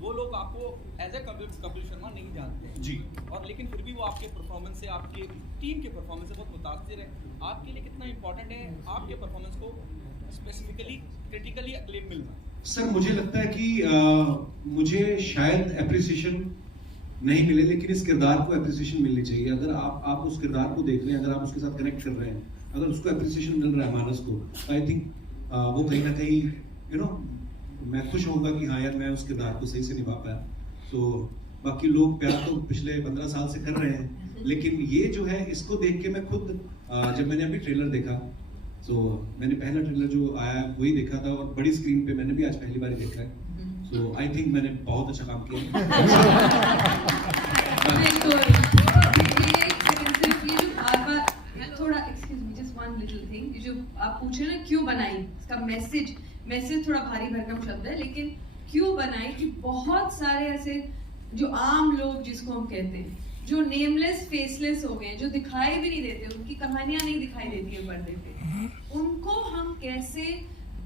वो लोग आपको एज ए कपिल शर्मा नहीं जानते हैं जी, और लेकिन फिर भी वो आपके परफॉर्मेंस से, आपके टीम के परफॉर्मेंस से बहुत मुतासिर है। आपके लिए कितना इम्पोर्टेंट है आपके परफॉर्मेंस को स्पेसिफिकली क्रिटिकली अक्लेम मिलना? सर मुझे लगता है कि मुझे शायद एप्रिसिएशन नहीं मिले, लेकिन इस किरदार को एप्रिसिएशन मिलनी चाहिए। अगर आप उस किरदार को देख रहे हैं, अगर आप उसके साथ कनेक्ट कर रहे हैं, अगर उसको एप्रिसिएशन मिल रहा है मानस को, तो आई थिंक वो कहीं ना कहीं मैं खुश होऊंगा कि हाँ यार मैं उस किरदार को सही से निभा पाया। तो बाकी लोग प्यार तो पिछले 15 साल से कर रहे हैं, लेकिन ये जो है इसको देख के मैं खुद जब मैंने अभी ट्रेलर देखा, तो मैंने पहला ट्रेलर जो आया वही देखा था, और बड़ी स्क्रीन पे मैंने भी आज पहली बार देखा है। सो आई थिंक मैंने बहुत अच्छा काम किया। थोड़ा excuse me, just one little thing, जो आप पूछे ना क्यों बनाई, इसका मैसेज थोड़ा भारी भरकम शब्द है, लेकिन क्यों बनाई कि बहुत सारे ऐसे जो आम लोग जिसको हम कहते हैं, जो नेमलेस फेसलेस हो गए, जो दिखाई भी नहीं देते, उनकी कहानियां नहीं दिखाई देती है पर्दे पे, उनको हम कैसे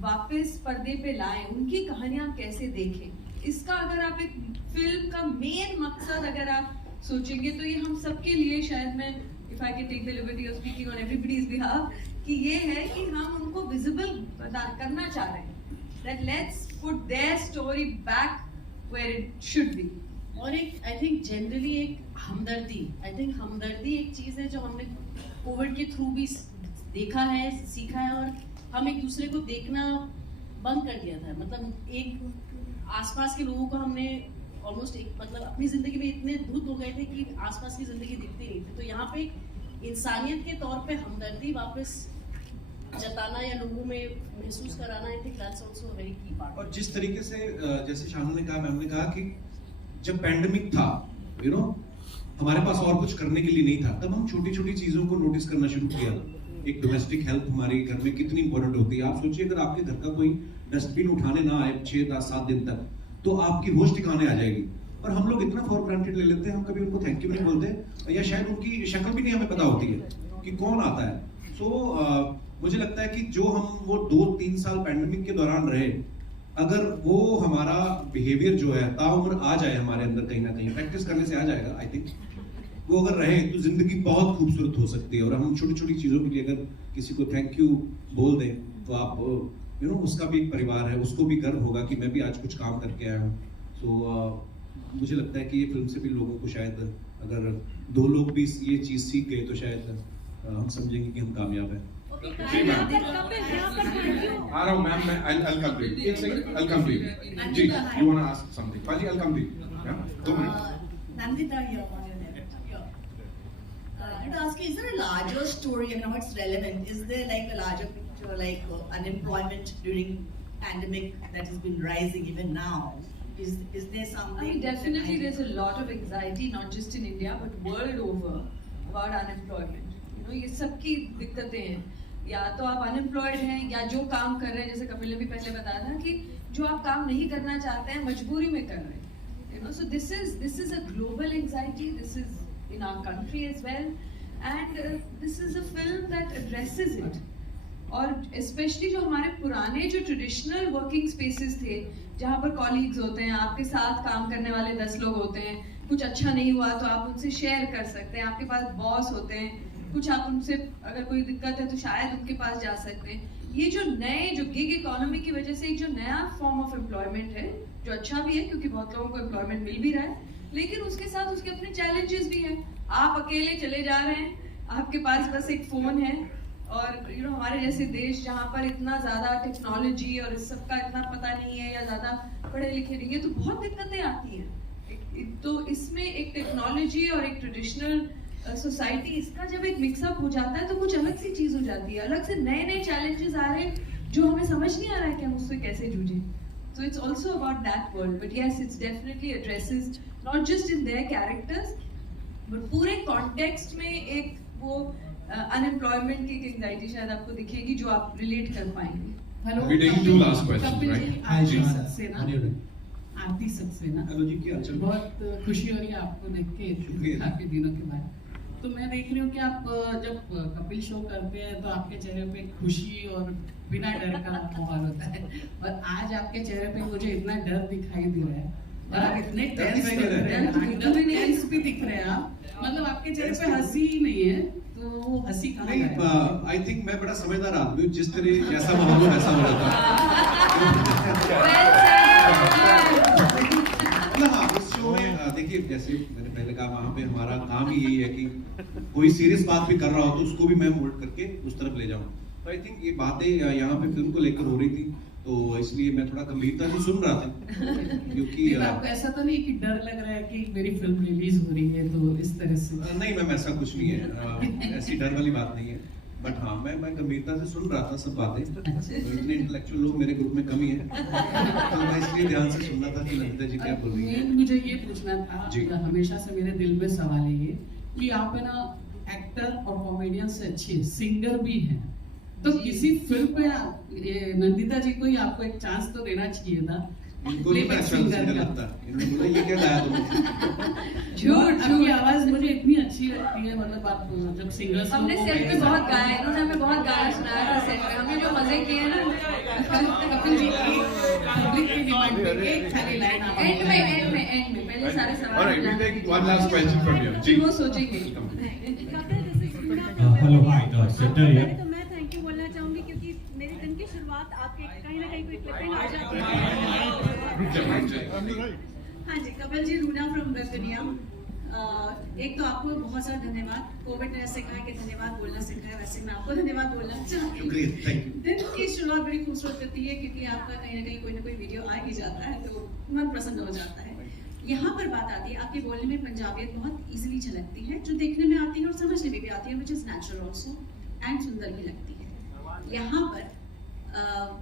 वापस पर्दे पे लाएं, उनकी कहानियां हम कैसे देखें। इसका अगर आप एक फिल्म का मेन मकसद अगर आप सोचेंगे तो ये हम सबके लिए, शायद मैं if I can take the liberty of speaking on everybody's behalf, कि ये है कि हम उनको विजिबल करना चाह रहे हैं, that let's put their story back where it should be. और एक आई थिंक जनरली एक हमदर्दी, आई थिंक हमदर्दी एक चीज़ है जो हमने कोविड के थ्रू भी देखा है, सीखा है, और हम एक दूसरे को देखना बंद कर दिया था। मतलब एक आसपास के लोगों को हमने ऑलमोस्ट मतलब अपनी ज़िंदगी में इतने धुत हो गए थे कि आसपास की ज़िंदगी दिखती नहीं थी। तो यहाँ पे इंसानियत के तौर पे हमदर्दी वापस जताना या लोगों में महसूस कराना, I think that's also a very की पार्ट। और जिस तरीके से जैसे शानू ने कहा, मैम ने कहा कि जब पैंडेमिक था, हमारे पास और कुछ करने के लिए नहीं था, तब हम छोटी छोटी चीजों को नोटिस करना शुरू किया। एक डोमेस्टिक हेल्प हमारे घर में कितनी इंपॉर्टेंट होती है। आप सोचिए अगर आपके घर का कोई डस्टबिन उठाने ना आए 6-7 दिन तक, तो आपकी होश ठिकाने आ जाएगी। और हम लोग इतना फॉर ग्रांटेड ले लेते हैं, हम कभी उनको थैंक यू नहीं बोलते, या शायद उनकी शक्ल भी नहीं हमें पता होती है कि कौन आता है। सो मुझे लगता है कि जो हम वो 2-3 साल पैंडेमिक के दौरान रहे, अगर वो हमारा बिहेवियर जो है ताउम्र आ जाए हमारे अंदर, कहीं ना कहीं प्रैक्टिस करने से आ जाएगा, आई थिंक वो अगर रहे तो जिंदगी बहुत खूबसूरत हो सकती है। और हम छोटी छोटी चीजों के लिए अगर किसी को थैंक यू बोल दें, तो आप उसका भी एक परिवार है, उसको भी गर्व होगा कि मैं भी आज कुछ काम करके आया हूँ। सो मुझे लगता है कि ये फिल्म से भी लोगों को शायद, अगर 2 लोग भी ये चीज सीख गए, तो शायद हम समझेंगे कि हम कामयाब हैं। जी मैम, आ रहा हूँ मैम, मैं I'll complete. एक सेकंड, I'll complete. जी, you wanna ask something? पाजी, I'll complete. 2 minute. Nandita here on your left. Here. I want to ask you, is there a larger story? I know it's relevant. Is there like a larger picture, like unemployment during pandemic that has been rising even now? Is there something? I mean, definitely there's a lot of anxiety, not just in India but world over, about unemployment. ये सबकी दिक्कतें हैं, या तो आप unemployed हैं, या जो काम कर रहे हैं, जैसे कपिल ने भी पहले बताया था कि जो आप काम नहीं करना चाहते हैं मजबूरी में कर रहे हैं। So this is a global anxiety. This is in our country as well, and this is a film that addresses it. और स्पेशली जो हमारे पुराने जो ट्रेडिशनल वर्किंग स्पेसेस थे, जहाँ पर कॉलीग्स होते हैं, आपके साथ काम करने वाले 10 लोग होते हैं, कुछ अच्छा नहीं हुआ तो आप उनसे शेयर कर सकते हैं, आपके पास बॉस होते हैं, कुछ आप उनसे अगर कोई दिक्कत है तो शायद उनके पास जा सकते हैं। ये जो गिग इकोनॉमी की वजह से एक जो नया फॉर्म ऑफ एम्प्लॉयमेंट है, जो अच्छा भी है क्योंकि बहुत लोगों को एम्प्लॉयमेंट मिल भी रहा है, लेकिन उसके साथ उसके अपने चैलेंजेस भी हैं। आप अकेले चले जा रहे हैं, आपके पास बस एक फोन है, और हमारे जैसे देश जहाँ पर इतना ज्यादा टेक्नोलॉजी और इस सब का इतना पता नहीं है या ज्यादा पढ़े लिखे नहीं है, तो बहुत दिक्कतें आती हैं। तो इसमें एक टेक्नोलॉजी और एक ट्रेडिशनल सोसाइटी, इसका जब एक मिक्सअप हो जाता है तो कुछ अलग सी चीज हो जाती है, अलग से नए नए चैलेंजेस आ रहे हैं जो हमें समझ नहीं आ रहा है कि हम उससे कैसे जूझें। So it's also about that world, but yes, it's definitely addresses not just in their characters, but पूरे context में एक वो unemployment की anxiety शायद आपको दिखेगी जो आप relate कर पाएंगे। Hello. We're taking two last questions, right? आरती सक्सेना। आरती सक्सेना। हेलो जी, क्या हाल? बहुत खुशी हो रही है आपको देख के काफी दिनों के बाद। तो मैं देख रही हूँ कि आप जब कपिल शो करते हैं तो आपके चेहरे पे खुशी और बिना डर का माहौल होता है, और आज आपके चेहरे पे मुझे इतना डर दिखाई दे रहा है और आप इतने टेंस दिख रहे हैं, एकदम टेंस भी दिख रहे हैं आप, मतलब आपके चेहरे पे हंसी ही नहीं है, तो वो हंसी कहाँ है? नहीं, आई थिंक मैं बड़ा समझदार आदमी हूँ, जिस तरह जैसा माहौल हो वैसा हो जाता मतलब हाँ, इस शो में देखिए, जैसे मैंने पहले कहा, वहाँ पे हमारा काम ही यही है कि कोई सीरियस बात भी कर रहा हो तो उसको भी मैं मोल्ड करके उस तरफ ले जाऊँ। तो आई थिंक ये बातें यहाँ पे फिल्म को लेकर हो रही थी, तो इसलिए मैं थोड़ा गंभीरता से सुन रहा था, क्योंकि आपको ऐसा तो नहीं कि डर लग रहा है कि मेरी फिल्म रिलीज हो रही है तो इस तरह से? नहीं मैम, ऐसा कुछ नहीं है, ऐसी डर वाली बात नहीं है, बट हाँ मैं गंभीरता से सुन रहा था सब बातें। तो इतने इंटेलेक्चुअल लोग मेरे ग्रुप में कमी है, तो मैं इसलिए ध्यान से सुन रहा था कि नंदिता जी क्या बोल रही है। मुझे ये पूछना था, हमेशा से मेरे दिल में सवाल है ये कि आप है ना एक्टर और कॉमेडियन से अच्छे सिंगर भी हैं, तो किसी फिल्म पे ये नंदिता जी को ही आपको एक चांस तो देना चाहिए था। इनको नहीं अच्छा सिंगर लगता, इन्होंने बोला ये क्या गाया तुमने? झूठ, आपकी आवाज मुझे इतनी अच्छी लगती है, मतलब आप जब सिंगर्स हमने सेट पे बहुत गाया, इन्होंने हमें बहुत गाना सुनाया था सेट पे, हमने जो मजे किए ना। कपिल जी की पब्लिक की डिमांड पे एक खाली लाइन आप एंड में पहले सारे सवाल। Alright, we'll take one last question from you. जी, वो सोचेंगे। हेलो हाय, सेटर हियर। तो मैं थैंक यू बोलना चाहूंगी क्योंकि मेरे दिन की शुरुआत आपके कहीं ना कहीं कोई क्लिपिंग आ जाती है। हाँ जी, कपिल जी, रूना फ्रॉम दुनिया। एक तो आपको बहुत सारा धन्यवाद, कोविड ने सिखाया कि धन्यवाद बोलना सिखाया, वैसे मैं आपको धन्यवाद बोलना चाहती हूँ। दिन की शुरुआत बड़ी खूबसूरत होती है क्योंकि आपका कहीं ना कोई वीडियो आ ही जाता है तो मन प्रसन्न हो जाता है। यहाँ पर बात आती है, आपके बोलने में पंजाबियत बहुत इजीली झलकती है, जो देखने में आती है और समझने में भी आती है, which is natural also and सुंदर भी लगती है। यहाँ पर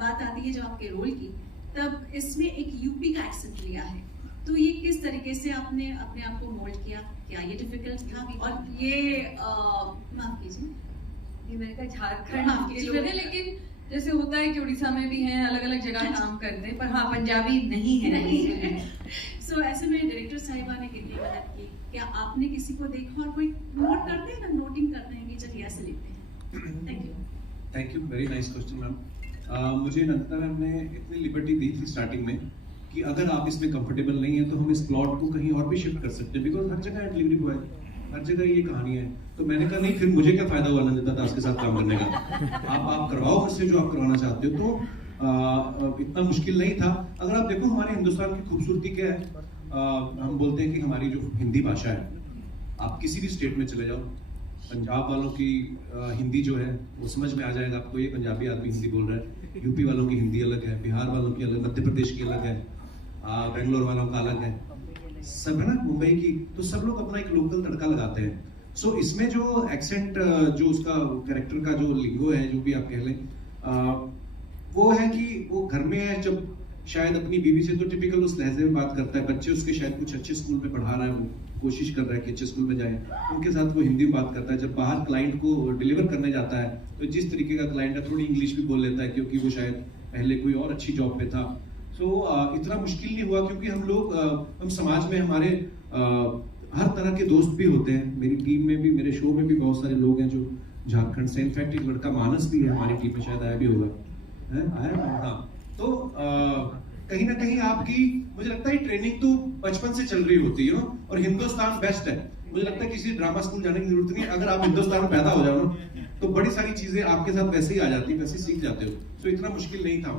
बात आती है जो आपके रोल की, तब इसमें एक यूपी का एक्सेंट लिया है, तो ये किस तरीके से आपने अपने आप को मोल्ड किया? क्या ये डिफिकल्ट था? और ये माफ कीजिए, ये मैंने कहा झारखंड के लोग हैं, लेकिन जैसे होता है कि उड़ीसा में भी हैं, अलग अलग जगह काम करते हैं, पर हाँ पंजाबी नहीं है। सो ऐसे में डायरेक्टर साहिबा ने कितनी मदद की? क्या आपने किसी को देखा और कोई नोट करते हैं ना, नोटिंग करते हैं कि चलिए ऐसे लेते हैं? Thank you, very nice question ma'am. मुझे नंदिता मैम ने इतनी लिबर्टी दी थी स्टार्टिंग में कि अगर आप इसमें कंफर्टेबल नहीं है तो हम इस प्लॉट को कहीं और भी शिफ्ट कर सकते हैं, बिकॉज हर जगह डिलीवरी बॉय, हर जगह ये कहानी है। तो मैंने कहा नहीं, फिर मुझे क्या फायदा हुआ नंदिता दास के साथ काम करने का, आप करवाओ मुझसे जो आप करवाना चाहते हो। तो इतना मुश्किल नहीं था। अगर आप देखो हमारे हिंदुस्तान की खूबसूरती क्या है, हम बोलते हैं कि हमारी जो हिंदी भाषा है, आप किसी भी स्टेट में चले जाओ, पंजाब वालों की हिंदी जो है वो समझ में आ जाएगा आपको, ये पंजाबी आदमी हिंदी बोल रहा है, यूपी वालों की हिंदी अलग है, बिहार वालों की अलग, मध्य प्रदेश की अलग है, बेंगलोर वालों का अलग है, सब है ना, मुंबई की, तो सब लोग अपना एक लोकल तड़का लगाते हैं। सो इसमें जो एक्सेंट, जो उसका कैरेक्टर का जो लिंगो है, जो भी आप कह लें, वो है कि वो घर में है, जब शायद अपनी बीवी से तो टिपिकल उस लहजे में बात करता है, बच्चे उसके शायद कुछ अच्छे स्कूल में पढ़ा रहा है, वो कोशिश कर रहा है कि अच्छे स्कूल में जाए, उनके साथ वो हिंदी में बात करता है। जब बाहर क्लाइंट को डिलीवर करने जाता है तो जिस तरीके का क्लाइंट है, थोड़ी इंग्लिश भी बोल लेता है, क्योंकि वो शायद पहले कोई और अच्छी जॉब पे था। सो इतना मुश्किल नहीं हुआ, क्योंकि हम लोग, हम समाज में हमारे हर तरह के दोस्त भी होते हैं। मेरी टीम में भी, मेरे शो में भी बहुत सारे लोग हैं जो झारखंड से, इनफैक्ट एक लड़का मानस भी है हमारी टीम में, शायद आया भी होगा, हाँ। तो कहीं ना कहीं आपकी, मुझे लगता है ट्रेनिंग तो बचपन से चल रही होती है, और हिंदुस्तान बेस्ट है। मुझे लगता है किसी ड्रामा स्कूल जाने की जरूरत नहीं है, अगर आप हिंदुस्तान में पैदा हो जाओ ना तो बड़ी सारी चीजें आपके साथ वैसे ही आ जाती है, वैसे ही सीख जाते हो, तो इतना मुश्किल नहीं था।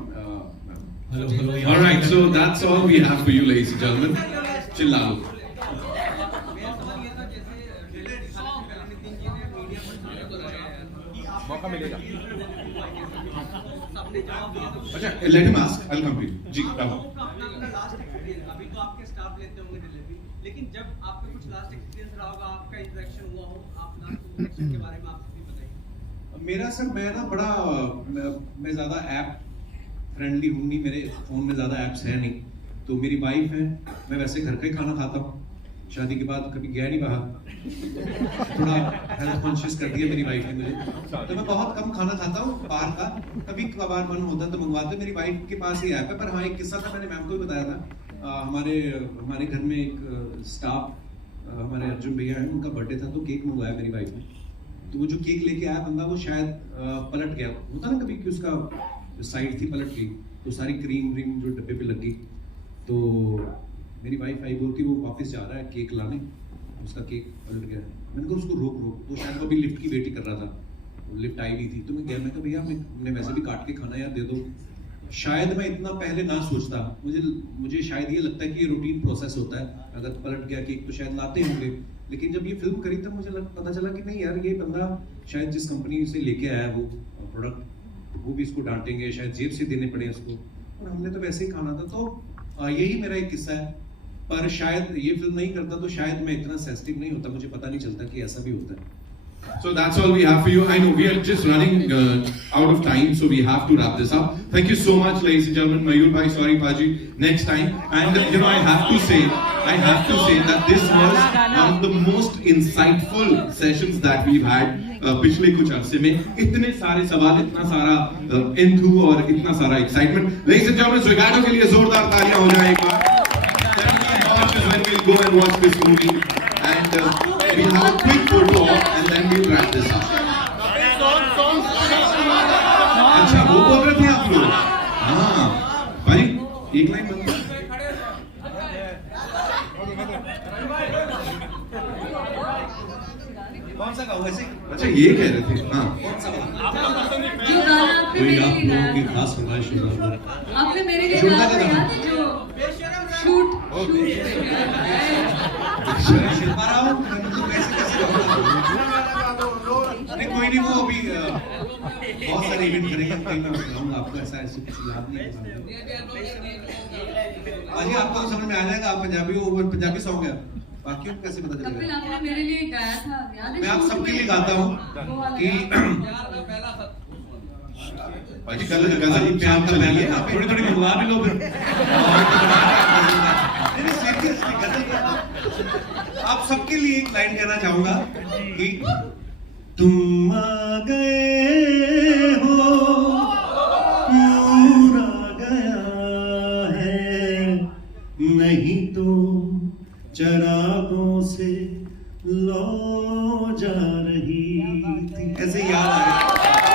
All right, so that's all we have for you, ladies and gentlemen. चिल्ला लो। मौका मिलेगा। अच्छा, let him ask. I'll come to you. जी, राहुल। अभी तो आपके स्टाफ लेते होंगे डिलीवरी, लेकिन जब आपका कुछ लास्ट एक्सपीरियंस रहा होगा, आपका इंटरेक्शन हुआ हो, आप लास्ट इंटरेक्शन के बारे में आप भी बताइए। मेरा सर, मैं ना बड़ा मैं ज़्यादा ऐप फ्रेंडली हूँ नहीं, मेरे फ़ोन में ज़्यादा ऐप्स हैं नहीं। तो मेरी वाइफ है, मैं वैसे घर का ही खाना खाता हूँ, शादी के बाद कभी गया नहीं बाहर, थोड़ा हेल्थ कॉन्शियस कर दिया मेरी वाइफ ने मुझे, तो मैं बहुत कम खाना खाता हूँ बाहर का, कभी कभार मन होता है तो मंगवाते। मेरी वाइफ के पास ही ऐप है। पर हाँ, एक किस्सा था, मैंने मैम को भी बताया था। हमारे घर में एक स्टाफ, हमारे अर्जुन भैया हैं, उनका बर्थडे था, तो केक मंगवाया मेरी वाइफ ने। तो वो जो केक लेके आया बंदा, वो शायद पलट गया, होता ना कभी कि उसका साइड थी पलट गई, तो सारी क्रीम जो डब्बे पे लग गई। तो मेरी वाइफ आई, बोलती वो वापस जा रहा है केक लाने, उसका केक पलट गया। मैंने कहा उसको रोक, तो शायद वो अभी लिफ्ट की वेट ही कर रहा था, लिफ्ट आई नहीं थी। तो मैं गया, मैं कहा भैया हमने वैसे भी काट के खाना यार, दे दो। शायद मैं इतना पहले ना सोचता, मुझे शायद ये लगता है कि ये रूटीन प्रोसेस होता है, अगर पलट गया केक तो शायद लाते होंगे। लेकिन जब ये फिल्म करी तब मुझे पता चला कि नहीं यार, ये बंदा शायद जिस कंपनी से लेके आया वो प्रोडक्ट, वो भी इसको डांटेंगे, शायद जेब से देने पड़े उसको, और हमने तो वैसे ही खाना था। तो यही मेरा एक किस्सा है। पर शायद ये फिल्म नहीं करता तो शायद मैं इतना सेंसिटिव नहीं होता, मुझे पता नहीं चलता कि ऐसा भी होता है। So that's all we have for you. I know we are just running out of time, so we have to wrap this up. Thank you so much, ladies and gentlemen. Mayur bhai, sorry Paji, next time. And you know, I have to say that this was one of the most insightful sessions that we've had पिछले कुछ अरसे में। इतने सारे सवाल, इतना सारा enthu और इतना सारा excitement. Ladies and gentlemen, Zogato के लिए जोरदार तालियां हो जाए एक बार। When we'll go and watch this movie, and we'll have a quick photo op, and then we'll wrap this up. अच्छा, वो बोल रहे थे आप लोग? हाँ, भाई एक लाइन बंद। कौन सा गाँव वैसे? अच्छा, ये कह रहे थे। हाँ, कौन सा गाँव? जो गाना आपने मेरे लिए गाया, की खास फरमाइश होगा। आपने मेरे लिए गाया था, याद है जो शूट नहीं, कोई नहीं, वो अभी बहुत सारे इवेंट करेंगे, कहीं मैं बताऊंगा आपको, ऐसा ऐसे कुछ याद नहीं है। अजी आपको तो समझ में आ जाएगा, आप पंजाबी हो, वो पंजाबी सॉन्ग है, बाकी को कैसे पता चलेगा? कपिल, आपने मेरे लिए गाया था, याद है? मैं आप सबके लिए गाता हूँ कि भाजी कल प्यार चलाइए, आप थोड़ी थोड़ी मंगवा भी लो फिर। आप सबके लिए एक लाइन कहना चाहूंगा कि तुम आ गए